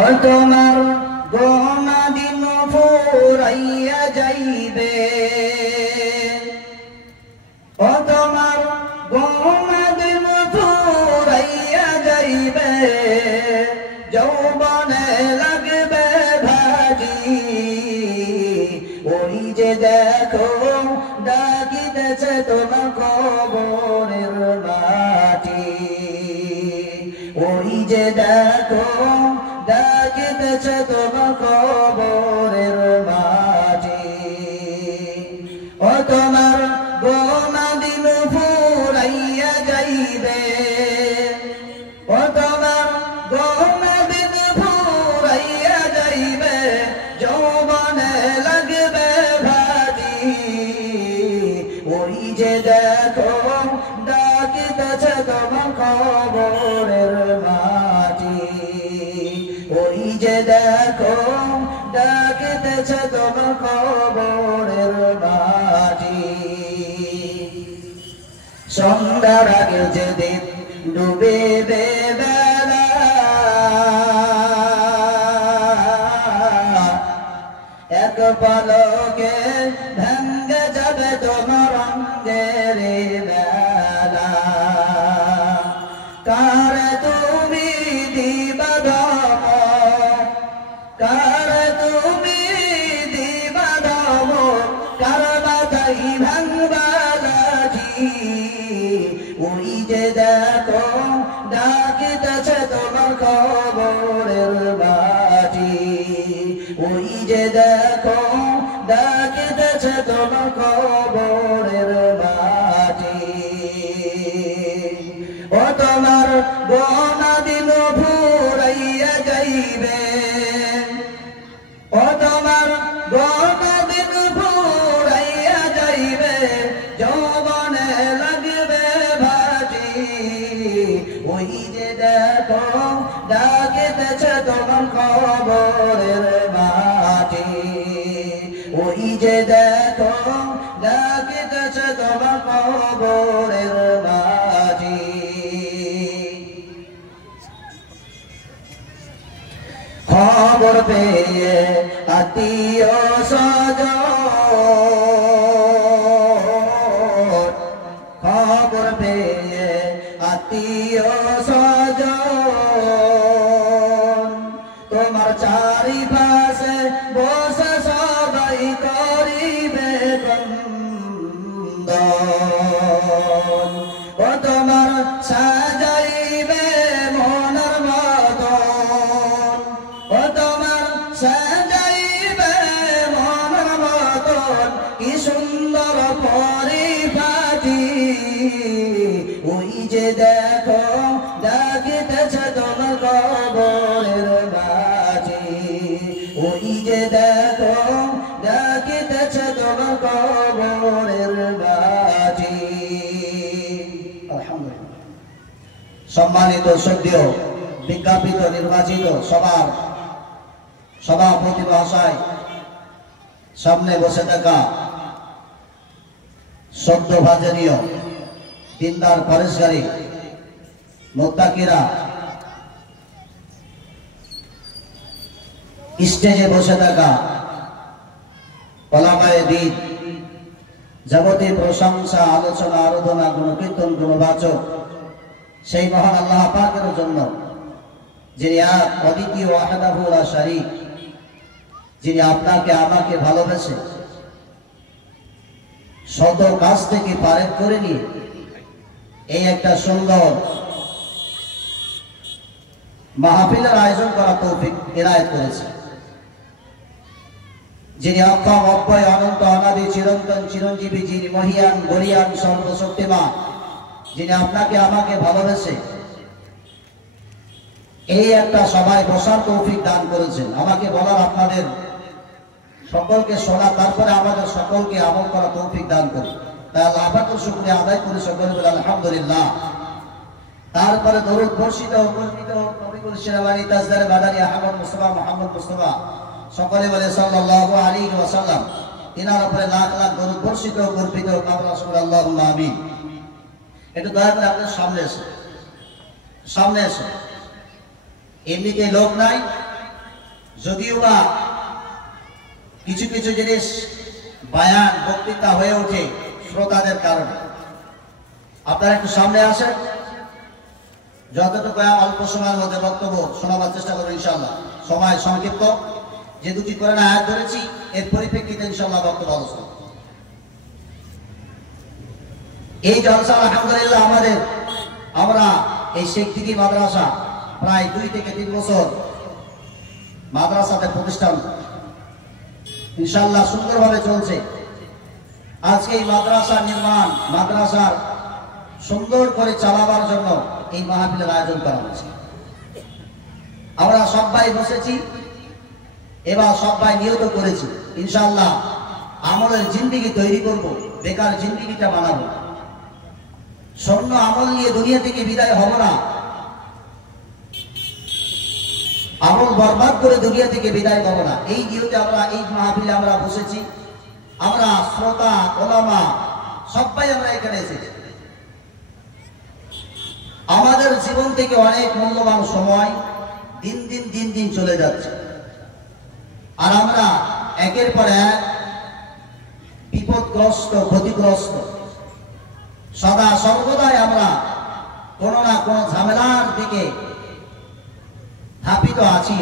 ও তোমার গোনা দিন ফুরাইয়া যাইবে, ও তোমার গোনা দিন ফুরাইয়া যাইবে, যৌবনে লাগবে ভাজি, ওই যে দেখো ডাকিতেছে তোমার কবরের মাটি, ওই যে দেখো ডাকিতেছে তোমার কবরের মাটি। ও তোমার গোনা দিন ফুরাইয়া যাইবে, ও তোমার গোনা দিন ফুরাইয়া যাইবে, যৌবনে লাগবে ভাজি, ওই যে দেখো ডাকিতেছে তোমার কবরের মাটি, ওই যে দেখো ডাকিতেছে তোমার কবরের মাটি। সন্ধ্যার আগে যেদিন ডুবে বেলা, এক পলকে ভেঙ্গে যাবে তোমার অঙ্গের বেলা, কার তুমি দিবা ধম, কার তুমি দিবা ধম, কার বাধাই ভাঙবা লাঠি, ওই যে দেখো ডাকিতেছে তোমার কবরের মাটি, ওই যে দেখো ডাকিতেছে তোমার কবরের মাটি। ও তোমার গোনা দিন ফুরাইয়া যাইবে, ও তোমার গোনা দিন ফুরাইয়া যাইবে, যৌবনে লাগবে ভাজি, ওই যে দেখো ডাকিতেছে তোমার কবরের মাটি, ওই যে দেখো ডাকিতেছে তোমার কবরের মাটি। খবর পেয়ে আত্মীয় স্বজন, খবর পেয়ে আত্মীয় স্বজন, তোমার চারিপাশে বসে সবাই করিবে বন্দন, ও তোমার সাজাইবে মনের মতন, ও তোমার সাজাইবে মনের মতন, কি সুন্দর পরিপাটি, ওই যে দেখো ডাকিতেছে তোমার কবরের মাটি, ওই যে দেখো ডাকিতেছে তোমার কবরের মাটি। আলহামদুলিল্লাহ। সম্মানিত সদ্য বিজ্ঞাপিত নির্বাচিত সবার সভাপতি মহাশয়, সামনে বসে থাকা সদ্য ভাজনীয় দিনদার পরেশগারী মুত্তাকিরা, স্টেজে বসে থাকা ওলামায়ে দ্বীন, যাবতীয় প্রশংসা আলোচনা আরাধনা গুণকীর্তন গুণবাচক সেই মহান আল্লাহ পাকের জন্য, যিনি এক অদ্বিতীয় ওয়াহদাহু লা শারীক, যিনি আপনাকে আমাকে ভালোবেসে শত কাজ থেকে পারেক করে নিয়ে এই একটা সুন্দর মাহফিলের আয়োজন করা তৌফিক ইনায়েত করেছে, যিনি অক্ষম অব্যয় অনন্ত অনাদি চিরন্তন চিরঞ্জীবী, যিনি মহিয়ান গরিয়ান সর্বশক্তিমান, যিনি আপনাকে আমাকে ভালোবেসে এই একটা সভায় বসার তৌফিক দান করেছেন। আমাকে বলার আপনাদের সকলকে শোনা, তারপরে আমাদের সকলকে আমল করা তৌফিক দান করে, তাই আল্লাহ পাকের শুকরিয়া আদায় করে সকলে বলে আলহামদুলিল্লাহ। তারপরে দরুদ বর্ষিত উপস্থিত নবীকুল শেরওয়ানি তাজদারে বাদারি আহমদ মুস্তাফা মুহাম্মদ মুস্তাফা, সকলে বলে সাল্লাল্লাহু আলাইহি ওয়াসাল্লাম। তিনার উপরে লাখ লাখ দরুদ বর্ষিত কর্পিত কামনা শুকর আল্লাহুম্মা আমিন। একটু দয়া করে আপনার সামনে এসে, সামনে এসে, এমনিতে লোক নাই, যদিও বা কিছু কিছু জিনিস বায়ান বক্তৃতা হয়ে ওঠে শ্রোতাদের কারণে। আপনারা একটু সামনে আসেন, যতটুকু অল্প সময়ের মধ্যে বক্তব্য শোনাবার চেষ্টা করবো ইনশাআল্লাহ। সময় সংক্ষিপ্ত, যে দুটি কোরআন আয়াত ধরেছি এর পরিপ্রেক্ষিতে ইনশাআল্লাহ বক্তব্য আলোচনা। এই জলসা আলহামদুলিল্লাহ আমরা এই শেখ দিঘি মাদ্রাসা প্রায় 2 থেকে 3 বছর মাদ্রাসাতে প্রতিষ্ঠান ইনশাআল্লাহ সুন্দরভাবে চলছে। আজকে এই মাদ্রাসা নির্মাণ, মাদ্রাসার সুন্দর করে চালাবার জন্য এই মাহফিলের আয়োজন করা হয়েছে। আমরা সবাই বসেছি, এবার সবাই নিয়ত করেছি ইনশাআল্লাহ আমলের জিন্দেগি তৈরি করব, বেকার জিন্দেগিটা বানাবো। স্বর্ণ আমল নিয়ে দুনিয়া থেকে বিদায় হব না, আমল বরবাদ করে দুনিয়া থেকে বিদায় হব না। এই নিয়তে আমরা এই মাহফিলে আমরা বসেছি। আমরা শ্রোতা ওলামা সবাই আমরা এখানে এসেছি। আমাদের জীবন থেকে অনেক মূল্যবান সময় দিন দিন চলে যাচ্ছে, আর আমরা একের পর এক বিপদগ্রস্ত, ক্ষতিগ্রস্ত। সদা সর্বদাই আমরা কোনো না কোনো ঝামেলার দিকে ধাপিত আছি।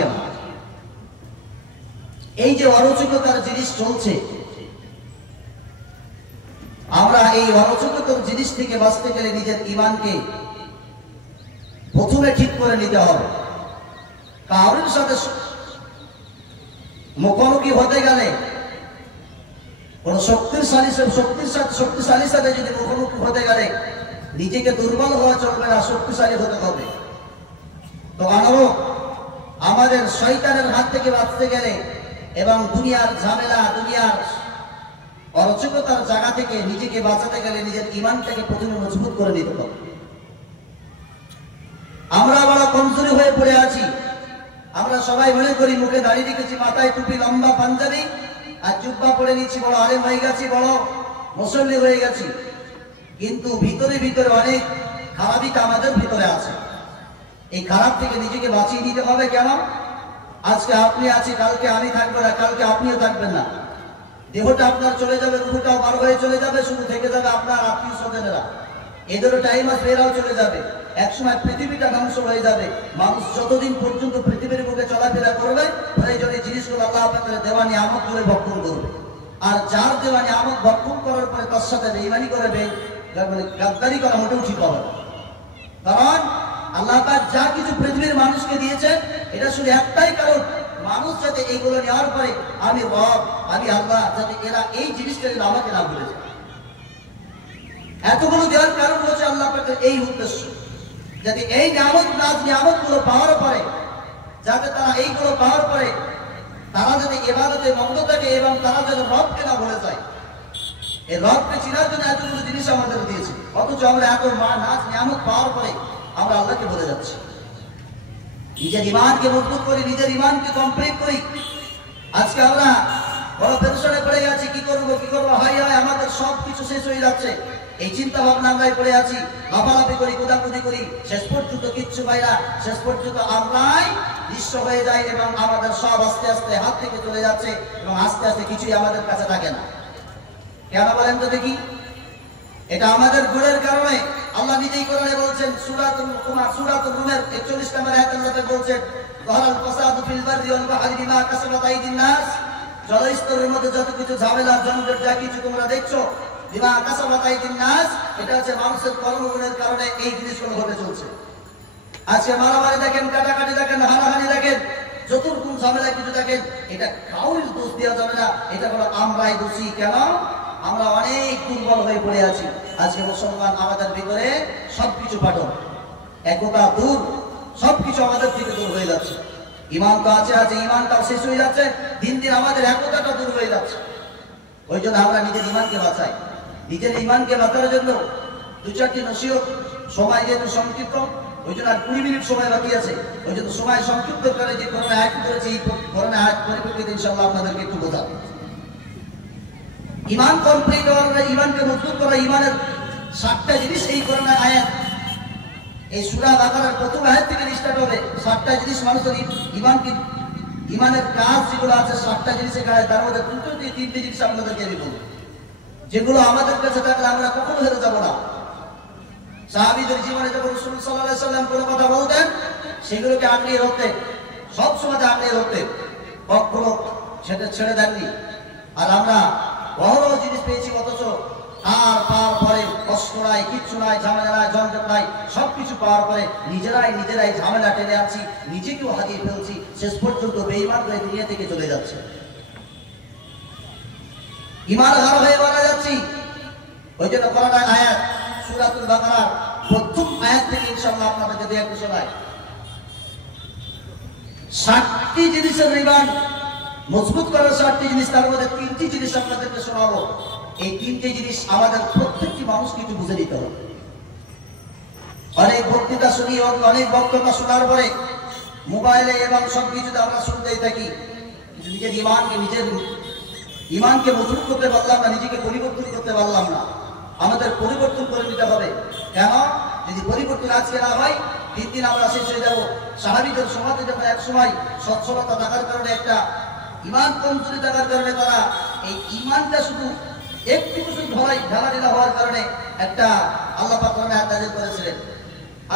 এই যে অরচকতার জিনিস চলছে, আমরা এই অরচকতার জিনিস থেকে বাঁচতে গেলে নিজের ঈমানকে প্রথমে ঠিক করে নিতে হবে। কারোর সাথে মুখোমুখি হতে গেলে, কোন শক্তিশালী সাথে যদি মুখোমুখি হতে গেলে নিজেকে দুর্বল হওয়া চলবে না, শক্তিশালী হতে হবে। তো অনুরূপ আমাদের শয়তানের হাত থেকে বাঁচতে গেলে এবং দুনিয়ার ঝামেলা, দুনিয়ার অরাজকতার জায়গা থেকে নিজেকে বাঁচাতে গেলে নিজের ঈমানটাকে প্রথমে মজবুত করে নিতে হবে। আমরা বড় কমজোরি হয়ে পড়ে আছি। আমরা সবাই মনে করি মুখে দাড়ি রেখেছি, মাথায় টুপি, লম্বা পাঞ্জাবি আর জুব্বা পরে নিচ্ছি, বড় আলেম হয়ে গেছি, বড় মুসল্লি হয়ে গেছি। কিন্তু ভিতরে ভিতরে অনেক খারাপিটা আমাদের ভিতরে আছে। এই খারাপ থেকে নিজেকে বাঁচিয়ে নিতে হবে। কেন? আজকে আপনি আছি, কালকে আমি থাকবো না, কালকে আপনিও থাকবেন না। দেহটা আপনার চলে যাবে, রূহটাও বার হয়ে চলে যাবে, শুধু থেকে যাবে আপনার আত্মীয় স্বজনেরা। এদেরও টাইম আসবে, এরাও চলে যাবে। একসময় পৃথিবীটা ধ্বংস হয়ে যাবে। মানুষ যতদিন পর্যন্ত পৃথিবীর বুকে চলাফেরা করবে, প্রয়োজনে জিনিসগুলো আল্লাহ আপনাদের দেওয়া নিয়ামত করে ভক্ষণ করবে। আর যার দেওয়া নিয়ামত ভক্ষণ করার পরে তার সাথে বেঈমানি করবে, গাদ্দারি করা মোটেও ঠিক হবে না। কারণ আল্লাহ পাক যা কিছু পৃথিবীর মানুষকে দিয়েছেন, এটা শুধু একটাই কারণ, মানুষ যাতে এইগুলো নেওয়ার পরে আমি রব, আমি আল্লাহ, যাতে এরা এই জিনিসটা যেন আমাকে না ভুলে যায়। এতগুলো দেওয়ার কারণ হচ্ছে আল্লাহ পাকের এই উদ্দেশ্য, যাতে এই নিয়ামতগুলো পাওয়ার পরে, যাতে তারা এইগুলো পাওয়ার পরে তারা যাতে ইবাদতে মগ্ন থাকে এবং তারা যেন রবকে না ভুলে যায়। এই রবকে চিনার জন্য এতগুলো জিনিস আমাদের দিয়েছে, অথচ আমরা এত নিয়ামত পাওয়ার পরে আমরা আল্লাহকে ভুলে যাচ্ছি। নিজের ঈমানকে মজবুত করি, নিজের ঈমানকে কমপ্লিট করি। আজকে আমরা বড় পেরেশানে পড়ে গেছি, কি করবো হয় আমাদের সব কিছু শেষ হয়ে যাচ্ছে। এই চিন্তা ভাবনা আমরাই পড়ে আছি, লাফালাফি করি, কোদাকুদি করি, শেষ পর্যন্ত কিচ্ছু পাই না। শেষ পর্যন্ত আমরাই নিঃস্ব হয়ে যাই এবং আমাদের সব আস্তে আস্তে হাত থেকে চলে যাচ্ছে এবং আস্তে আস্তে কিছুই আমাদের কাছে থাকে না। কেন বলেন তো দেখি? এটা আমাদের ভুলের কারণে। আল্লাহ নিজেই কোরআনে বলছেন, সূরাতুল রুমের 41 নম্বর আয়াতে আল্লাহ বলছেন, যাহারাল ফাসাদু ফিল বাররি ওয়াল বাহরি বিমা কাসাবাত আইদিন নাস। জলস্তরের মধ্যে যত কিছু ঝামেলা, ঝঞ্ঝট, যা কিছু তোমরা দেখছো, বিমা কাসাবাত আইদিন নাস, এটা হচ্ছে মানুষের কর্মগুণের কারণে এই জিনিসগুলো ঘটে চলছে। আজকে মারামারি দেখেন, কাটাকাটি দেখেন, হানাহানি দেখেন, যতরকম ঝামেলা কিছু দেখেন, এটা কাউর দোষ দেওয়া যাবে না। এটা হলো আমরাই দোষী। কেন? আমরা অনেক দুর্বল হয়ে পড়ে আছি। আজকে মুসলমান আমাদের ভিতরে সবকিছু পাঠক, একতা দূর, সবকিছু আমাদের থেকে দূর হয়ে যাচ্ছে। ঈমান তো আছে, ঈমানটাও শেষ হয়ে যাচ্ছে, দিন দিন আমাদের একতাটা দূর হয়ে যাচ্ছে। ওই জন্য আমরা নিজের ঈমানকে বাঁচাই। নিজের ঈমানকে বাঁচানোর জন্য 2-4টি নসিহত, সময় যেহেতু সংক্ষিপ্ত, ওই জন্য আর 20 মিনিট সময় বাকি আছে। ওই জন্য সময় সংক্ষিপ্ত করে যে করোনা আয়াত করেছে, এই করোনা আয়াত পরিপ্রেক্ষিতে ইনশাআল্লাহ আপনাদেরকে একটু বোঝাবো। ঈমান কমপ্লিট করা, ঈমানকে মজবুত করা, ঈমানের 7টা জিনিস এই করোনা আয়াত, এই সূরা বাকারার প্রথম আয়াত থেকে স্টার্ট হবে। 7টা জিনিস মানুষের ইমানের কাজ যেগুলো আছে 7টা জিনিসের গায়ে, তার মধ্যে দুটো তিনটে জিনিস আপনাদেরকে আমি বলবো, যেগুলো আমাদের কাছে থাকলে আমরা কখনো হেরে যাব না। সাহাবীদের জীবনে যখন রাসূল সাল্লাল্লাহু আলাইহি সাল্লাম কোনো কথা বলতেন, সেগুলোকে আঁকড়িয়ে রাখতেন, সব সময় আঁকড়িয়ে রাখতেন, কখনো সেটা ছেড়ে দেননি। আর আমরা বড় জিনিস পেয়েছি, অথচ আর পাওয়ার পরে কষ্ট নাই, কিচ্ছু নাই, ঝামেলা নাই, ঝঞ্ঝট নাই, সবকিছু পাওয়ার পরে নিজেরাই ঝামেলা টেনে আনছি, নিজেকেও হারিয়ে ফেলছি, শেষ পর্যন্ত বেঈমান হয়ে দুনিয়া থেকে চলে যাচ্ছে, ঈমান হারা হয়ে মারা যাচ্ছি। ওই জন্য কোরআনের আয়াত সূরাতুল বাকারার প্রথম আয়াত থেকে ইনশাআল্লাহ আপনাদের যদি একটু শোনাই, 7টি জিনিসের ঈমান মজবুত করার 7টি জিনিস, তার মধ্যে 3টি জিনিস আপনাদেরকে শোনাবো। এই 3টে জিনিস আমাদের প্রত্যেকটি মানুষকে একটু বুঝে নিতে হবে। অনেক বক্তৃতা শুনি, অনেক বক্তব্য শোনার পরে মোবাইলে এবং সবকিছুতে আমরা শুনতেই থাকি, কিন্তু নিজের ইমানকে মজবুত করতে পারলাম না, নিজেকে পরিবর্তন করতে পারলাম না। আমাদের পরিবর্তন করে নিতে হবে। কেন? যদি পরিবর্তন আজকে না হয়, দিন আমরা শেষ হয়ে যাব। সাহাবীদের সমাজে যখন এক সময় সচ্ছলতা থাকার কারণে, একটা ইমান কমজোরি থাকার কারণে, তারা এই ইমানটা শুধু একটু ঢালাঢালা হওয়ার কারণে একটা আল্লাহ পাক আয়াত নাযিল করেছিলেন।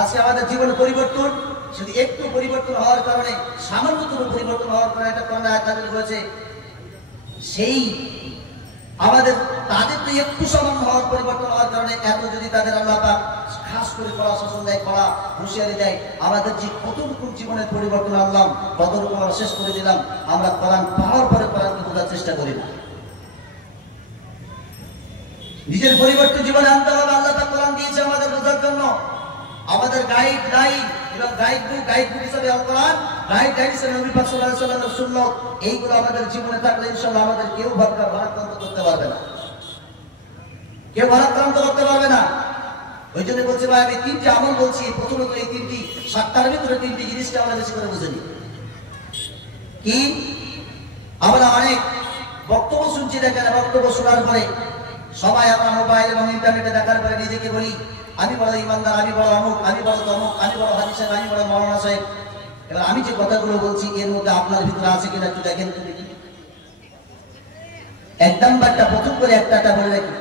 আজকে আমাদের জীবন পরিবর্তন শুধু একটু পরিবর্তন হওয়ার কারণে, সামান্যতম পরিবর্তন হওয়ার কারণে একটা কোরআন আয়াত নাযিল হয়েছে। সেই আমাদের তাদের তো একটু সামান্য হওয়ার পরিবর্তন হওয়ার কারণে, এত যদি তাদের আল্লাহ পাক খাস করে করা শাসন দেয়, করা হুঁশিয়ারি দেয়, আমাদের যে কতটুকু জীবনের পরিবর্তন আনলাম, কতটুকু আমরা শেষ করে দিলাম। আমরা কোরআন পাওয়ার পরে কোরআনকে বোঝার চেষ্টা করি না। নিজের পরিবর্তন জীবনে আনতে হবে। আল্লাহ পাক কোরআন দিয়েছে আমাদের বোঝার জন্য। আমাদের গাইড এবং গাইড বুক হিসেবে আল কোরআন, গাইড হিসেবে নবী পাক সাল্লাল্লাহু আলাইহি ওয়াসাল্লামের সুন্নাত, এইগুলো আমাদের জীবনে থাকলে ইনশাআল্লাহ আমাদের কেউ ভারাক্রান্ত করতে পারবে না, কেউ ভারাক্রান্ত করতে পারবে না। ওই জন্য বলছি ভাই, আমি 3টি আমল বলছি, প্রথমত এই 3টি, 7টার ভিতরে 3টি জিনিসকে আমরা বেশি করে বুঝে নিই। কি? আমরা অনেক বক্তব্য শুনছি, দেখেন, বক্তব্য শোনার পরে সবাই আমরা মোবাইল এবং ইন্টারনেটে দেখার পরে নিজেকে বলি, আমি বড় ইমানদার, আমি বড় অমুক, আমি বড় তমুক, আমি বড় হাজী সাহেব, আমি বড় মাওলানা সাহেব। এবার আমি যে কথাগুলো বলছি, এর মধ্যে আপনার ভিতরে আছে কিনা একটু দেখেন তো দেখি। 1 নাম্বারটা প্রথম করে একটা বলে রাখি,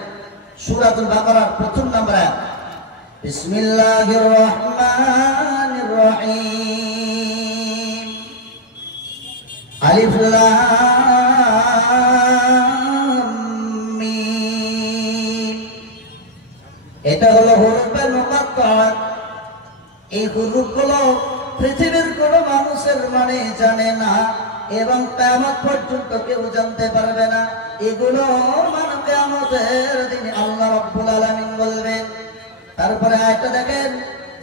সূরাতুল বাকারার প্রথম নাম্বার আয়াত, বিসমিল্লাহির রহমানির রহিম, আলিফ লাম মিম। এটা হলো হুরুফে মুকাত্তাআত। এই হুরুফগুলো পৃথিবীর কোনো মানুষের মানে জানে না এবং কিয়ামত পর্যন্ত কেউ জানতে পারবে না। এগুলো মানে কিয়ামতের দিনে আল্লাহ রাব্বুল আলামিন বলবেন। তারপরে আয়াতটা দেখেন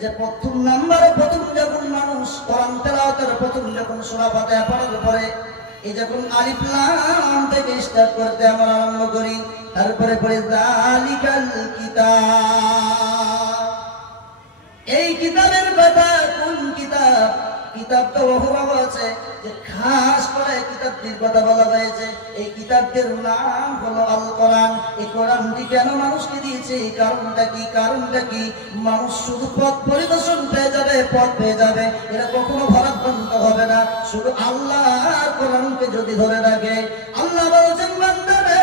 যে প্রথম নাম্বারে, প্রথম যখন মানুষ কোরআন তেলাওয়াতের প্রথম যখন সূরা ফাতিহা পড়ার পরে, এই যখন আলিফ লাম থেকে স্টার্ট করতে আমরা আরম্ভ করি, তারপরে পড়ে যালিকাল কিতাব। এই কিতাবের কথা কোন কিতাব? কিতাবটা বহু আছে, যে খাস করে কিতাবটির কথা বলা হয়েছে। এই কিতাবটির নাম হলো আল কোরআন। এই কোরআনটি কেন মানুষকে দিয়েছে? এই কারণটা কি? কারণটা কি? মানুষ শুধু পথ পরিদর্শন পেয়ে যাবে, এরা কখনো ভারাক্রান্ত হবে না। শুধু আল্লাহর কোরআনকে যদি ধরে রাখে, আল্লাহ বলেছেন, বান্দারে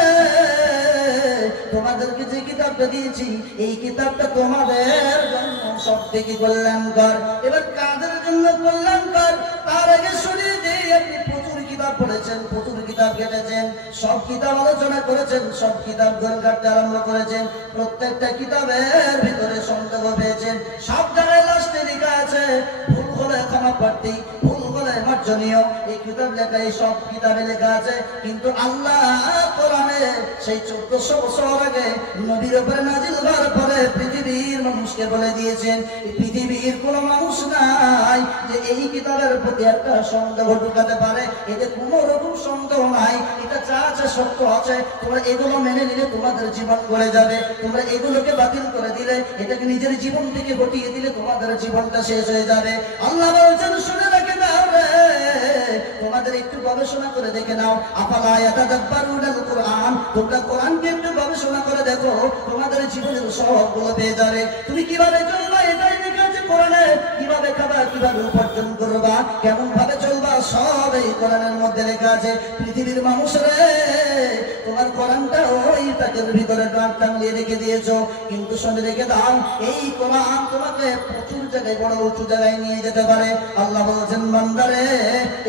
তোমাদেরকে যে কিতাবটা দিয়েছি, এই কিতাবটা তোমাদের জন্য সবথেকে কল্যাণকর। এবার কাদের জন্য কল্যাণকর? তার আগে শুনিয়ে দিই, আপনি প্রচুর কিতাব পড়েছেন, প্রচুর কিতাব ঘেটেছেন, সব কিতাব আলোচনা করেছেন, সব কিতাব ঘর কাটতে আরম্ভ করেছেন, প্রত্যেকটা কিতাবের ভিতরে সন্দেহ পেয়েছেন। সব জায়গায় লাস্টে লেখা আছে ভুল হলে ক্ষমা প্রার্থী, ভুল হলে মার্জনীয়। এই কিতাব লেখা, এই সব কিতাবে লেখা আছে। কিন্তু আল্লাহ কোরআনে সেই 1400 বছর আগে নবীর উপরে নাজিল হওয়ার পরে পৃথিবীর মানুষকে বলে দিয়েছেন, পৃথিবীর কোনো মানুষ নাই যে এই কিতাবের প্রতি একটা সন্দেহ ঢুকাতে পারে। এতে কোনো রকম সন্দেহ নাই, এটা যা আছে সত্য আছে। তোমরা এগুলো মেনে নিলে তোমাদের জীবন করে যাবে, তোমরা এগুলোকে বাতিল করে দিলে, এটাকে নিজের জীবন থেকে হটিয়ে দিলে তোমাদের জীবনটা শেষ হয়ে যাবে। আল্লাহ বলছেন, শুনে রেখে দাও রে, তোমাদের একটু গবেষণা করে দেখে নাও। আফালা ইয়াতাদাব্বারুনাল কুরআন, তোমরা কোরআনকে একটু গবেষণা করে দেখো, তোমাদের জীবনের সবগুলো পেয়ে যাবে। তুমি কিভাবে চলবা এটাই লেখা আছে কোরআনে, কিভাবে খাবা, কিভাবে উপার্জন করবা, কেমন ভাবে চলবা, সব এই কোরআনের মধ্যে লেখা আছে, পৃথিবীর মানুষরা তোমার কোরআনটা ওই তাকের ভিতরে টাঙিয়ে রেখে দিয়েছো, কিন্তু শুনে রেখে দাও এই কোরআন তোমাকে প্রচুর জায়গায় বড় উঁচু জায়গায় নিয়ে যেতে পারে। আল্লাহ বলছেন বান্দারে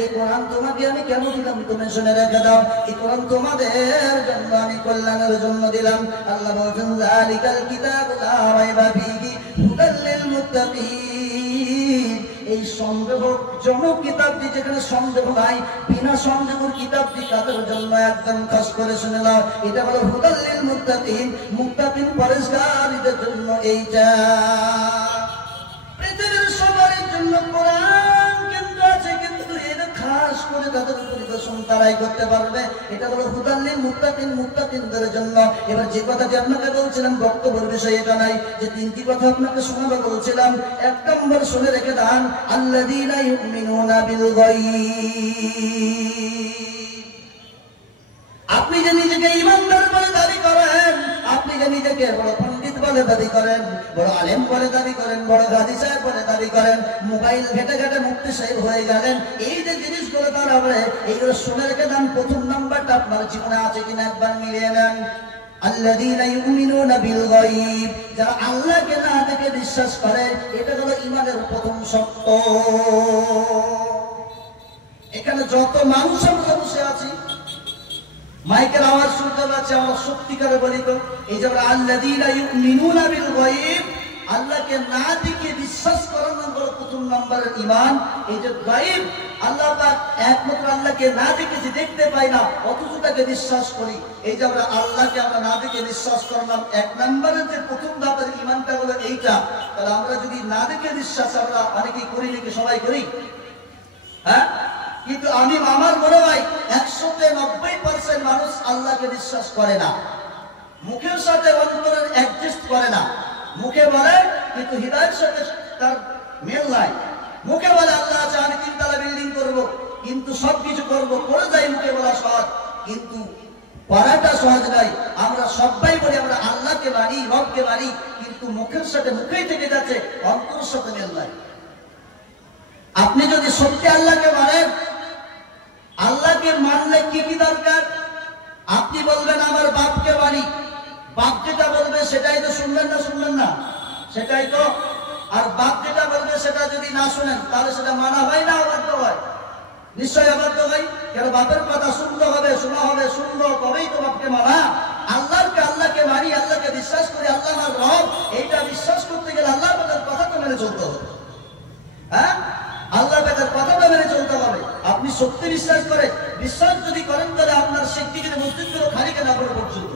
এই কোরআন তোমাকে আমি কেন দিলাম তুমি শুনে রেখে দাও, এই কোরআন তোমাদের জন্য আমি কল্যাণের জন্য দিলাম। আল্লাহ বলছেন যালিকাল কিতাবু লা রাইবা ফীহি হুদাল লিল মুত্তাকিন, এই সন্দেহজনক কিতাবটি যেখানে সন্দেহ নাই, বিনা সন্দেহের কিতাবটি কাদের জন্য একদম খাস করে শুনে নাও, এটা হলো হুদাল লিল মুত্তাকিন, মুত্তাকিন পরহেজগারীদের জন্য এইটা। পৃথিবীর সবার জন্য কোরআন কিন্তু আছে, কিন্তু এটা খাস করে তাদের পরিবেশন তারাই করতে পারবে, এটা হলো হুদাল লিল মুত্তাকিন, মুত্তাকিনদের জন্য। এবার যে কথাটি আপনাকে বলছিলাম বক্তব্যের বিষয় এটা নাই, যে তিনটি কথা আপনাকে শোনাবো বলছিলাম। এক নম্বর শুনে রেখে দেন, আল্লাযীনা ইউমিনুনা বিল গায়ব। আপনি যে নিজেকে ইমানদার বলে দাবি করেন, আপনি যে নিজেকে বড় পণ্ডিত বলে দাবি করেন, বড় আলেম বলে দাবি করেন, বড় গাজী সাহেব বলে দাবি করেন, মোবাইল ঘেটে ঘেটে মুফতি সাহেব হয়ে গেলেন, এই যে জিনিসগুলো তারা বলে, এইগুলো শুনে রেখে দেন। প্রথম নাম্বারটা আপনার জীবনে আছে কিনা একবার মিলিয়ে নেন। আল্লাযীনা ইউমিনুনা বিল গায়ব, যারা আল্লাহকে না দেখে বিশ্বাস করে, এটা হলো ঈমানের প্রথম শর্ত। এখানে যত মানুষ আমরা বসে আছি, মাইকের আওয়াজ শুনতে পাচ্ছি, আমরা সত্যিকারে বলি তো, এই যে আমরা আল্লাযীনা ইউমিনুনা বিল গায়ব, আল্লাহকে না দেখে বিশ্বাস করার নম্বর প্রথম নম্বরের ঈমান। এই যে গায়ব, আল্লাহ পাক একমাত্র আল্লাহকে না দেখে যে দেখতে পাই না, অথচ তাকে বিশ্বাস করি, এই যে আমরা আল্লাহকে আমরা না দেখে বিশ্বাস করলাম, এক নম্বরের যে প্রথম ধাপের ঈমানটা হলো এইটা। তাহলে আমরা যদি না দেখে বিশ্বাস আমরা অনেকেই করি নাকি, সবাই করি, হ্যাঁ? কিন্তু আমি আমার মনে হয় 190% মানুষ আল্লাহকে বিশ্বাস করে না, মুখের সাথে অন্তরের অ্যাডজাস্ট করে না। মুখে বলে কিন্তু হৃদয়ের সাথে তার মেল নাই। মুখে বলে আল্লাহ আছে, আমি 3 তলা বিল্ডিং করব, কিন্তু সবকিছু করব, করে যাই, মুখে বলা সহজ, কিন্তু করাটা সহজ নয়। আমরা সবাই বলি আমরা আল্লাহকে মানি, রবকে মানি, কিন্তু মুখের সাথে মুখেই থেকে যাচ্ছে, অন্তরের সাথে মেল নাই। আপনি যদি সত্যি আল্লাহকে মানেন, আল্লাহকে মানলে কি কি দরকার? আপনি বলবেন আমার বাপকে মানি, বাপ যেটা বলবে সেটাই তো শুনবেন না, শুনবেন না সেটাই তো। আর বাপ যেটা বলবে সেটা যদি না শুনেন, তাহলে সেটা মানা হয় না অবাধ্য হয়? নিশ্চয়ই অবাধ্য হয়। কেন? বাপের কথা শুনতে হবে, শোনা হবে, শুনবো, তবেই তো বাপকে মানা। আল্লাহকে মানি, আল্লাহকে বিশ্বাস করি, আল্লাহ আমার রব, এইটা বিশ্বাস করতে গেলে আল্লাহ পাকের কথা তো মেনে চলতে হবে। হ্যাঁ, আল্লাহ পাকের কথাটা মেনে চলতে হবে। আপনি সত্যি বিশ্বাস করে, বিশ্বাস যদি করেন, তাহলে আপনার শক্তিকে মসজিদগুলো খালি কেন আপনার পর্যন্ত?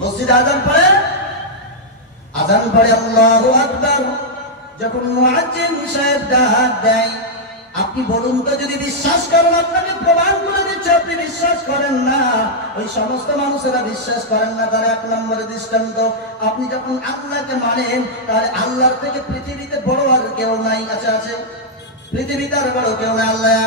মসজিদে আজান পড়ে আল্লাহু আকবার, যখন মুয়াজ্জিন সাহেব ডাক দেয়, আপনি বলুন তো, যদি বিশ্বাস করেন, আপনাকে প্রমাণ করে দিচ্ছে আপনি বিশ্বাস করেন না, ওই সমস্ত মানুষেরা বিশ্বাস করেন না, তার 1 নম্বরের দৃষ্টান্ত, আপনি যখন আল্লাহকে মানেন, তাহলে আল্লাহর থেকে পৃথিবীতে বড় আর কেউ নাই। আছে? আছে, পৃথিবীতে আর বড় কেউ নাই, আল্লাহ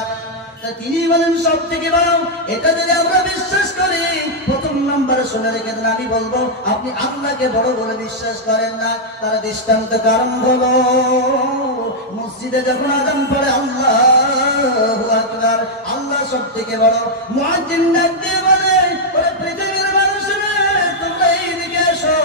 তিনি বলেন সব থেকে বড়। এটা যদি আমরা বিশ্বাস করি, প্রথম নম্বরে শুনে রেখে দেন, আমি বলবো আপনি আল্লাহকে বড় বলে বিশ্বাস করেন না। তার দৃষ্টান্ত কারণ হলো, মসজিদে যখন আযান পড়ে আল্লাহু আকবার, আল্লাহ সব থেকে বড়, মুয়াজ্জিন ডাক দিয়ে বলে, ওরে পৃথিবীর মানুষরা তোমরা এইদিকে এসো,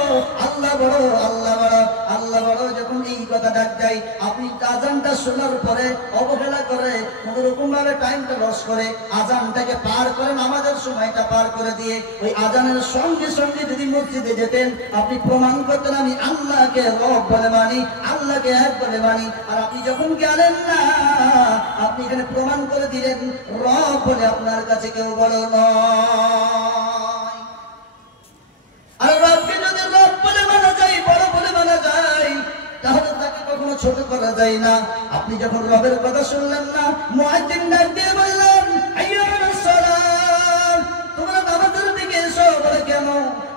আল্লাহ বড়, আল্লাহ বড়, আল্লাহ বড়। যখন এই কথা ডাক দেয়, আপনি আযানটা শোনার পরে অবহেলা করে, কোন রকম ভাবে টাইমটা লস করে আযানটাকে পার করে, নামাজের সময়টা পার করে দিয়ে ওই আযানের সঙ্গে সঙ্গে যদি মসজিদে যেতেন, আপনি প্রমাণ করতেন আমি আল্লাহকে রব বলে মানি, আল্লাহকে এক বলে মানি। আর আপনি যখন গেলেন না, আপনি এখানে প্রমাণ করে দিলেন রব বলে আপনার কাছে কেউ বড় নয়। আর রবকে যদি রব বলে মানা যায়, বড় বলে মানা যায়, তাহলে তাকে কখনো ছোট করা যায় না। আপনি যখন রবের কথা শুনলেন না, মুয়াজ্জিন ডাক দিয়ে বললেন, আইয়ালাস সালাত, তোমরা নামাজের দিকে এসো। বলে কেন?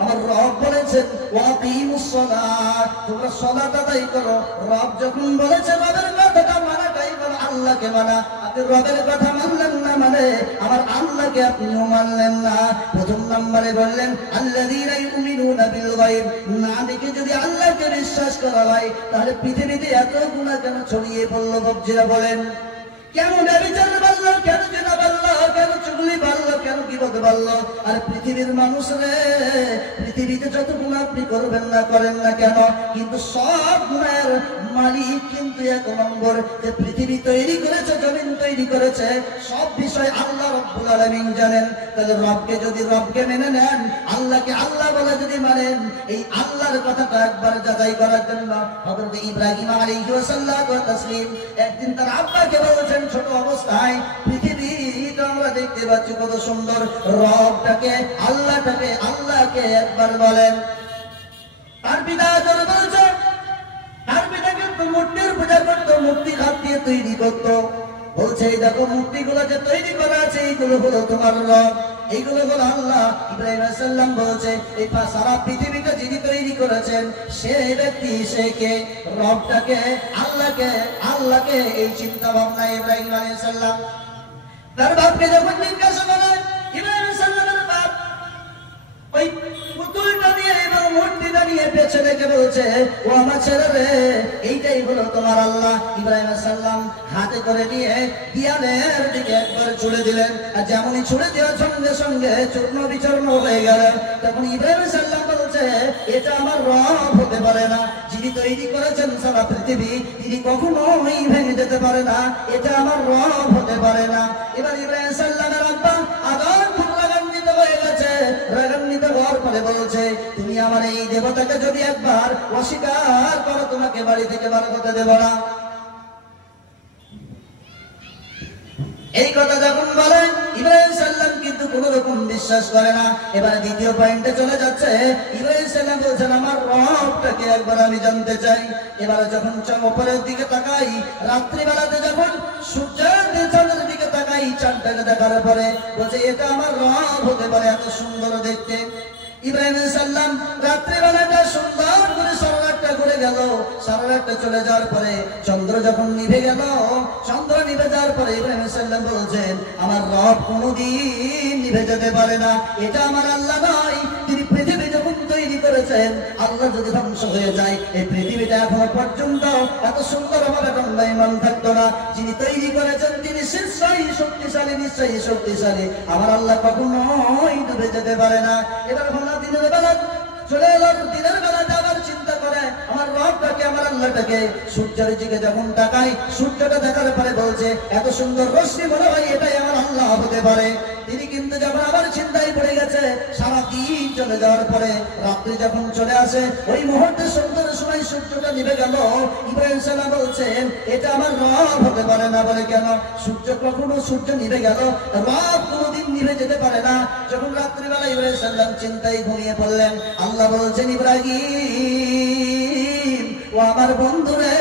আমার রব বলেছেন ওয়াকিমুস সালাত, তোমরা সালাত আদায় করো। রব যখন বলেছে, রবের কথাটা মানাটাই হলো আল্লাহকে মানা। আপনি রবের কথা মানলেন না, মানে আমার আল্লাহকে আপনিও মানলেন না। প্রথম নম্বরে বললেন আল্লাযীনা ইউমিনুনা বিল গায়ব, না দেখে যদি আল্লাহকে বিশ্বাস করা হয়, তাহলে পৃথিবীতে এত গুনাহ কেন ছড়িয়ে পড়লো? বাবজিরা বলেন, কেন ব্যভিচার বাড়লো? করতে পারলো। আর পৃথিবীর মানুষ রে, পৃথিবীতে যত গুনাহ আপনি করবেন না করেন না কেন, কিন্তু সব গুনাহের মালিক কিন্তু এক নম্বর, যে পৃথিবী তৈরি করেছে, জমিন তৈরি করেছে, সব বিষয় আল্লাহ রাব্বুল আলামিন জানেন। তাহলে রবকে যদি রবকে মেনে নেন, আল্লাহকে আল্লাহ বলে যদি মানেন, এই আল্লাহর কথাটা একবার যাচাই করার জন্য হযরত ইব্রাহিম আলাইহিস সালাতু ওয়াস তাসলিম একদিন তার আব্বাকে বলেছেন ছোট অবস্থায়, পৃথিবীটা আমরা দেখতে পাচ্ছি কত সুন্দর, রবটাকে আল্লাহকে একবার বলেন। তার পিতা বলছে, তার পিতা কিন্তু মূর্তির পূজা করতো, মূর্তি হাত দিয়ে তৈরি করতো। বলছে এই দেখো মূর্তিগুলো যে তৈরি করা আছে, এইগুলো হলো তোমার রব, এইগুলো হলো আল্লাহ। ইব্রাহিম আলাইহিস সালাম বলছে এই সারা পৃথিবীটা যিনি তৈরি করেছেন সেই ব্যক্তি, সে কে? রবটাকে, আল্লাহকে এই চিন্তা ভাবনা ইব্রাহিম আলাইহিস সালাম তার বাপকে যখন জিজ্ঞাসা করে, ইব্রাহিম আলাইহিস সালামের বাপ ওই পুতুলটা নিয়ে এবং মূর্তিটা নিয়ে পেছে রেখে বলছে, ও আমার ছেলে রে, এইটাই হলো তোমার আল্লাহ। ইব্রাহিম আলাইহিস সালাম হাতে করে নিয়ে দেয়ালের দিকে একবার ছুড়ে দিলেন, আর যেমনই ছুড়ে দেওয়ার সঙ্গে সঙ্গে চূর্ণ বিচূর্ণ হয়ে গেল। তখন ইব্রাহিম আলাইহিস সালাম বলছে, এটা আমার রব হতে পারে না, যিনি তৈরি করেছেন সারা পৃথিবী, তিনি কখনোই ভেঙে যেতে পারে না, এটা আমার রব হতে পারে না। এবার ইব্রাহিম আলাইহিস সালামের আব্বা আবার খুব রাগান্বিত হয়ে গেছে, রাগান্বিত হওয়ার পরে বলছে, তুমি আমার এই দেবতাকে যদি একবার অস্বীকার করো, তোমাকে বাড়ি থেকে বার করতে দেব না। এই কথা যখন বলে ইব্রাহিম সাল্লাম কিন্তু কোন রকম বিশ্বাস করে না। এবার দ্বিতীয় পয়েন্টে চলে যাচ্ছে, ইব্রাহিম সাল্লাম বলছেন আমার রবটাকে একবার আমি জানতে চাই। এবারে যখন উপরের দিকে তাকাই, রাত্রিবেলাতে যখন সূর্যের চাঁদের দিকে তাকাই, চাঁদটাকে দেখার পরে বলছে এটা আমার রব হতে পারে, এত সুন্দর দেখতে। ইব্রাহিম সাল্লাম রাত্রিবেলাটা সুন্দর করে সারা রাতটা ঘুরে গেল, সারা রাতটা চলে যাওয়ার পরে চন্দ্র যখন নিভে গেল, চন্দ্র নিভে যাওয়ার পরে ইব্রাহিম সাল্লাম বলছেন আমার রব কোনোদিন নিভে যেতে পারে না, এটা আমার আল্লাহ নয়। তিনি পৃথিবী যখন তৈরি করেছেন, আল্লাহ যদি ধ্বংস হয়ে যায়, এই পৃথিবীটা এখনো পর্যন্ত এত সুন্দরভাবে দণ্ডায়মান থাকতো না। যিনি তৈরি করেছেন তিনি নিশ্চয়ই শক্তিশালী, নিশ্চয়ই শক্তিশালী, আমার আল্লাহ কখনোই ডুবে যেতে পারে না। এবার দিনের বেলা চলে এলো, দিনের বেলা যাবার চিন্তা করে আমার রবটাকে, আমার আল্লাহটাকে। সূর্যের দিকে যখন তাকাই, সূর্যটা দেখার পরে বলছে এত সুন্দর রশ্মি, মনে হয় এটাই আমার আল্লাহ হতে পারে। তিনি কিন্তু যখন আবার চিন্তায় পড়ে গেছে, সারা দিন চলে যাওয়ার পরে রাত্রি যখন চলে আসে, ওই মুহূর্তে সন্ধ্যার সময় সূর্যটা নিভে গেল। ইব্রাহিম সাল্লাম বলছেন এটা আমার রব হতে পারে না। বলে কেন? সূর্য নিভে গেল, রব কোনোদিন নিভে যেতে পারে না। যখন রাত্রিবেলা ইব্রাহিম সাল্লাম চিন্তায় ঘুমিয়ে পড়লেন, আল্লাহ বলছেন ইব্রাহিম ও আমার বন্ধুরে,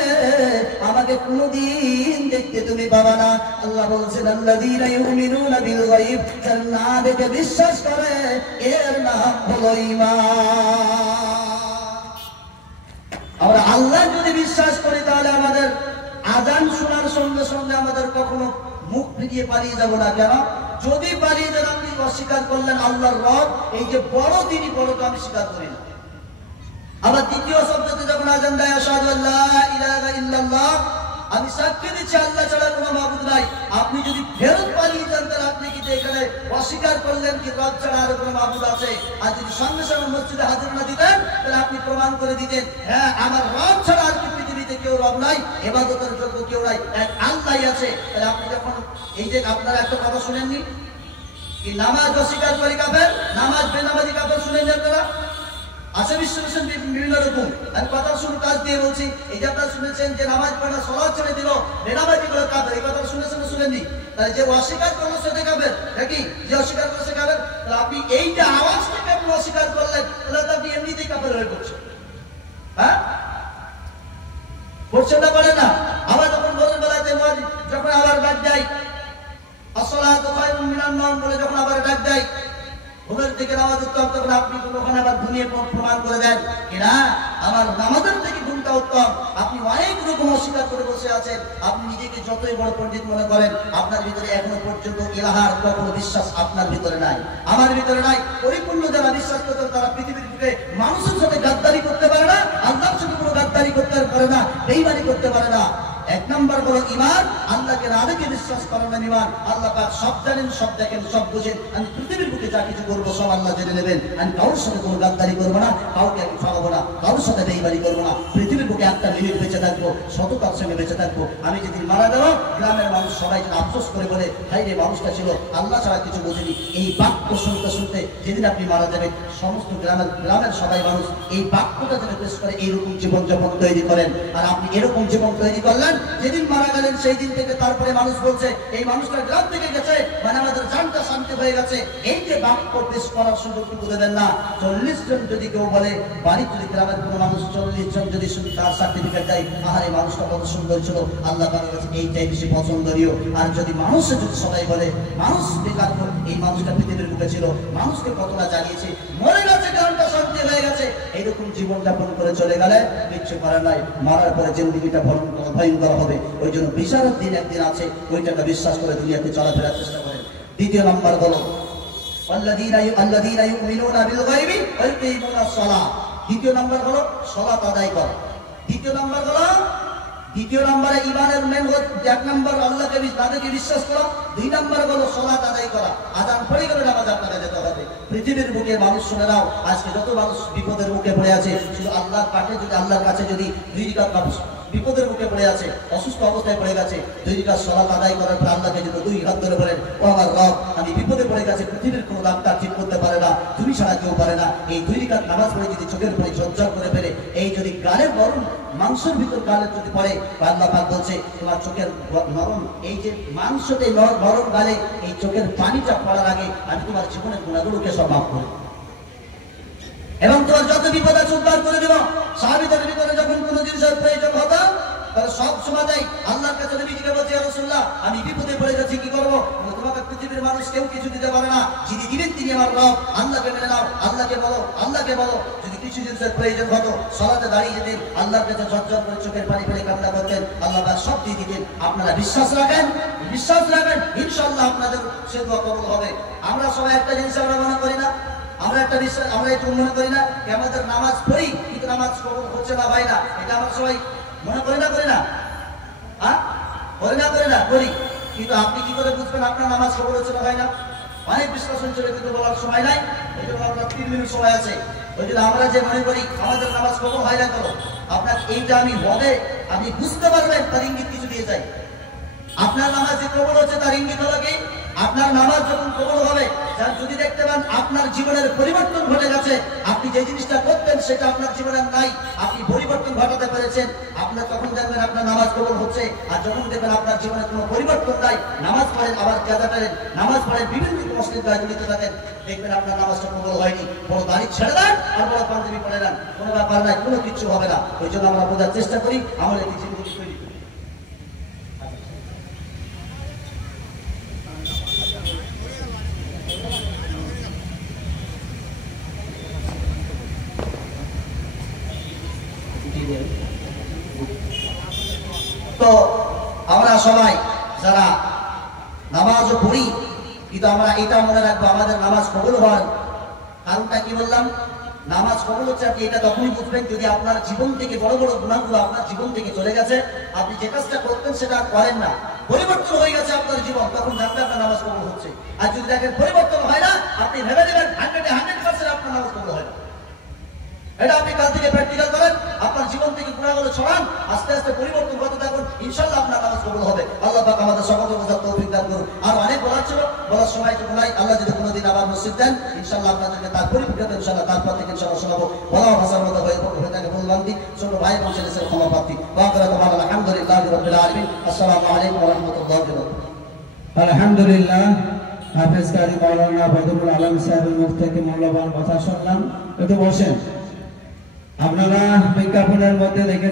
আমাকে কোনদিন দেখতে তুমি পাবা না। আল্লাহ বলছেন আল্লাযীনা ইউমিনুনা বিল গায়ব, যারা না দেখে বিশ্বাস করে, এর নাম হলো ঈমান। আমরা আল্লাহ যদি বিশ্বাস করি, তাহলে আমাদের আযান শোনার সঙ্গে সঙ্গে আমাদের কখনো মুখ ফিরিয়ে পালিয়ে যাব না। কেন? যদি পালিয়ে যান, আপনি অস্বীকার করলেন আল্লাহর রব, এই যে বড়, তিনি বড়টা আমি স্বীকার করি না। আবার দ্বিতীয় শব্দতে যখন আযান দেয় আশহাদু আল্লা ইলাহা ইল্লাল্লাহ, আমি সাক্ষী দিচ্ছি আল্লাহ ছাড়া কোনো মাবুদ নাই, আপনি যদি ফেরত পালিয়ে যান, তাহলে আপনি কি এখানে অস্বীকার করলেন কি রব ছাড়া আর কোনো মাবুদ আছে? আর যদি সঙ্গে সঙ্গে মসজিদে হাজির না দিতেন, তাহলে আপনি প্রমাণ করে দিতেন হ্যাঁ আমার রব ছাড়া আর কি পৃথিবীতে কেউ রব নাই, ইবাদতের যোগ্য কেউ নাই, এক আল্লাহই আছে। তাহলে আপনি যখন এই যে আপনারা একটা কথা শুনেননি কি নামাজ অস্বীকার করে কাফের, নামাজ বেনামাজি কাফের, শুনেন আপনারা? আছে বিশ্লেষণ বিভিন্ন রকম। আমি কথা শুরু কাজ দিয়ে বলছি, এই যে আপনারা শুনেছেন যে নামাজ পড়া সালাত ছেড়ে দিল, বেনামাজি গুলো কাফের, এই কথা শুনেছেন না শুনেননি? তাহলে যে অস্বীকার করলো সেটা কাফের নাকি? যে অস্বীকার করলো সে কাফের। তাহলে আপনি এইটা আওয়াজ থেকে আপনি অস্বীকার করলেন, তাহলে তো আপনি এমনিতেই কাফের হয়ে পড়ছেন। হ্যাঁ, পড়ছেন না? পড়ে না? আবার যখন ভোরের বেলাতে যখন আবার ডাক দেয় আসসালাতু খায়রুম মিনান নাওম বলে, যখন আবার ডাক দেয় ঘুমের থেকে নামাজ উত্তম, তখন আপনি ওখানে আবার ঘুমিয়ে প্রমাণ করে দেন কিনা আমার নামাজের থেকে ঘুমটা উত্তম। আপনি অনেক রকম অস্বীকার করে বসে আছেন। আপনি নিজেকে যতই বড় পণ্ডিত মনে করেন, আপনার ভিতরে এখনো পর্যন্ত ইলাহার কখনো বিশ্বাস আপনার ভিতরে নাই, আমার ভিতরে নাই। পরিপূর্ণ যারা বিশ্বাস করতেন, তারা পৃথিবীর বুকে মানুষের সাথে গাদ্দারি করতে পারে না, আল্লাহর সাথে কোনো গাদ্দারি করতে পারে না, বেঈমানি করতে পারে না। এক নম্বর হলো ঈমান, আল্লাহকে রাজকে বিশ্বাস করার ঈমান। আল্লাহ পাক সব জানেন, সব দেখেন, সব বুঝেন। আমি পৃথিবীর বুকে যা কিছু করবো সব আল্লাহ জেনে নেবেন। আমি কারোর সাথে কোনো গাদ্দারি করবো না, কাউকে আমি ঠকাবো না, কারোর সাথে বেইমানি করবো না। পৃথিবীর বুকে একটা মিনিট বেঁচে থাকবো, সততার সঙ্গে বেঁচে থাকবো। আমি যেদিন মারা যাবো, গ্রামের মানুষ সবাই যেন আফসোস করে বলে, হাই রে মানুষটা ছিল আল্লাহ ছাড়া কিছু বোঝেনি। এই বাক্য শুনতে শুনতে যেদিন আপনি মারা যাবেন, সমস্ত গ্রামের সবাই মানুষ এই বাক্যটা যেন পেশ করে, এইরকম জীবনযাপন তৈরি করেন। আর আপনি এরকম জীবন তৈরি করলেন, যেদিন মারা গেলেন সেই দিন থেকে তারপরে মানুষ বলছে এই মানুষটা গ্রাম থেকে গেছে, মানে আমাদের জানটা শান্তি হয়ে গেছে। এই যে বাক্য পেশ করার সুযোগটুকু দেবেন না। 40 জন যদি কেউ বলে, বাড়ির যদি গ্রামের কোনো মানুষ 40 জন যদি তার সার্টিফিকেট দেয়, আহারে মানুষটা কত সুন্দর ছিল, আল্লাহ তাআলার কাছে এইটাই বেশি পছন্দনীয়। আর যদি মানুষে যদি সবাই বলে মানুষ বেকার, এই মানুষটা পৃথিবীর বুকে ছিল, মানুষকে কতটা জানিয়েছে, মরে গেছে, গ্রামটা শান্তি হয়ে গেছে, এইরকম জীবনযাপন করে চলে গেলে কিচ্ছু করার নাই। মারার পরে জিন্দেগিটা ভয়ঙ্কর হবে। ওই জন্য বিচারের দিন একদিন আছে, ওইটাকে বিশ্বাস করে দুনিয়াতে চলাফেরার চেষ্টা করেন। দ্বিতীয় নম্বর হলো আল্লাযীনা ইউমিনুনা বিল গায়বি ওয়া ইউকিমুনাস সালাহ। দ্বিতীয় নম্বর হলো সালাত আদায় করা। দ্বিতীয় নম্বরে ঈমানের মেন হচ্ছে, এক নম্বর আল্লাহকে তাদেরকে বিশ্বাস করা, 2 নম্বর হলো সালাত আদায় করা। আযান পড়ে গেলে নামাজ আপনাকে যেতে হবে। পৃথিবীর বুকে মানুষ শুনে নাও, আজকে যত মানুষ বিপদের মুখে পড়ে আছে, শুধু আল্লাহর কাছে যদি 2 রাকাত নামাজ, বিপদের মুখে পড়ে আছে, অসুস্থ অবস্থায় পড়ে গেছে, 2 রাকাত সালাত আদায় করার পর আল্লাহকে যদি 2 হাত ধরে বলেন, ও আমার রব, আমি বিপদে পড়ে গেছি, পৃথিবীর কোনো ডাক্তার ঠিক করতে পারে না, তুমি ছাড়া কেউ পারে না। এই 2 রাকাত নামাজ পড়ে যদি চোখের পরে ঝরঝর করে ফেলে, এই যদি গালের নরম মাংসের ভিতর গালের যদি পড়ে, আল্লাহ পাক বলছে তোমার চোখের নরম এই যে মাংসতে নরম গালে এই চোখের পানিটা পড়ার আগে আমি তোমার জীবনের গুণাগুলোকে সব মাফ করি এবং তোমার যত বিপদ আছে উদ্ধার করে দেব। সাহাবীদের ভিতরে যখন কোনো জিনিসের প্রয়োজন হতো, তাহলে সব সময় আল্লাহর কাছে নবীজিকে বলছে, ইয়া রাসূলুল্লাহ, আমি বিপদে পড়ে গেছি, কি করবো? তোমাকে পৃথিবীর মানুষ কেউ কিছু দিতে পারে না, যিনি দিবেন তিনি আমার রব। আল্লাহকে মেনে নাও, আল্লাহকে বলো। যদি কিছু জিনিসের প্রয়োজন হতো, সালাতে দাঁড়িয়ে যেতেন, আল্লাহর কাছে ঝরঝর করে চোখের পানি ফেলে কান্না করতেন, আল্লাহ সব দিয়ে দিতেন। আপনারা বিশ্বাস রাখেন, ইনশাআল্লাহ আপনাদের সে দোয়া কবুল হবে। আমরা সবাই একটা জিনিস আমরা মনে করি না, আমরা একটু মনে করি না আমাদের নামাজ পড়ি কিন্তু নামাজ কবুল হচ্ছে না, ভাই না, এটা আমরা সবাই মনে করি না করি। কিন্তু আপনি কি করে বুঝবেন আপনার নামাজ কবুল হচ্ছে না, ভাই না? অনেক বিশ্লেষণ চলে, কিন্তু বলার সময় নাই। এই জন্য আপনার 3 মিনিট সময় আছে। ওই জন্য আমরা যে মনে করি আমাদের নামাজ কবুল হয় না, করো আপনার এইটা আমি হবে, আপনি বুঝতে পারবেন, তার ইঙ্গিত কিছু দিয়ে যায়। আপনার নামাজ যে কবুল হচ্ছে তার ইঙ্গিত হলো কি, আপনার নামাজ যখন কবুল হবে, যদি দেখতে পান আপনার জীবনের পরিবর্তন ঘটে গেছে, আপনি যে জিনিসটা করতেন সেটা আপনার জীবনের নাই, আপনি পরিবর্তন ঘটাতে পেরেছেন, আপনার তখন দেখবেন আপনার নামাজ কবুল হচ্ছে। আর যখন দেখবেন আপনার জীবনে কোনো পরিবর্তন নাই, নামাজ পড়েন, আবার কাজা করেন, নামাজ পড়েন, বিভিন্ন মুসলিম কাজে জড়িত থাকেন, দেখবেন আপনার নামাজটা কবুল হয়নি। বড় দাড়ি ছেড়ে দেন আর বড় পাঞ্জাবি পরে নেন, কোনো ব্যাপার নাই, কোনো কিছু হবে না। ওই জন্য আমরা বোঝার চেষ্টা করি, আমাদের একটি জিনিস তৈরি করি। তো আমরা সবাই যারা নামাজও পড়ি, কিন্তু আমরা এটা মনে রাখবো আমাদের নামাজ কবুল হওয়ার কারণটা কি বললাম, নামাজ কবুল হচ্ছে আপনি এটা তখনই বুঝবেন যদি আপনার জীবন থেকে বড় বড় গুনাহগুলো আপনার জীবন থেকে চলে গেছে, আপনি যে কাজটা করতেন সেটা করেন না, পরিবর্তন হয়ে গেছে আপনার জীবন, তখন জানবেন আপনার নামাজ কবুল হচ্ছে। আর যদি দেখেন পরিবর্তন হয় না, আপনি ভেবে দেবেন 100% আপনার নামাজ কবুল হয় না। এটা আপনি কাল থেকে প্র্যাকটিক্যাল করেন, আপনার জীবন থেকে গুনাহগুলো ছড়ান, আস্তে আস্তে পরিবর্তন করতে থাকুন, ইনশাআল্লাহ আপনার নামাজ কবুল হবে। আল্লাহ পাক আমাদের সকলকে বোঝার তৌফিক দান করুন। আর অনেক বলার ছিল, বলার সময় তো বলাই, আল্লাহ যদি কোনোদিন আবার নসিব দেন, ইনশাআল্লাহ আপনাদেরকে তার পরিপূর্ণতা ইনশাআল্লাহ তারপর থেকে ইনশাআল্লাহ শোনাবো। বলা ভাষার মতো হয়ে থাকে ভুলভ্রান্তি, ছোট ভাই বোন ছেলেদের ক্ষমা প্রার্থী। আলহামদুলিল্লাহি রাব্বিল আলামিন। আসসালামু আলাইকুম ওয়া রাহমাতুল্লাহি ওয়া বারাকাতুহু। আলহামদুলিল্লাহ, হাফেজ কারি মাওলানা বদরুল আলম সাহেবের মুখ থেকে মূল্যবান কথা শুনলাম। একটু বসেন। আপনারা বিজ্ঞাপনের মধ্যে দেখেছেন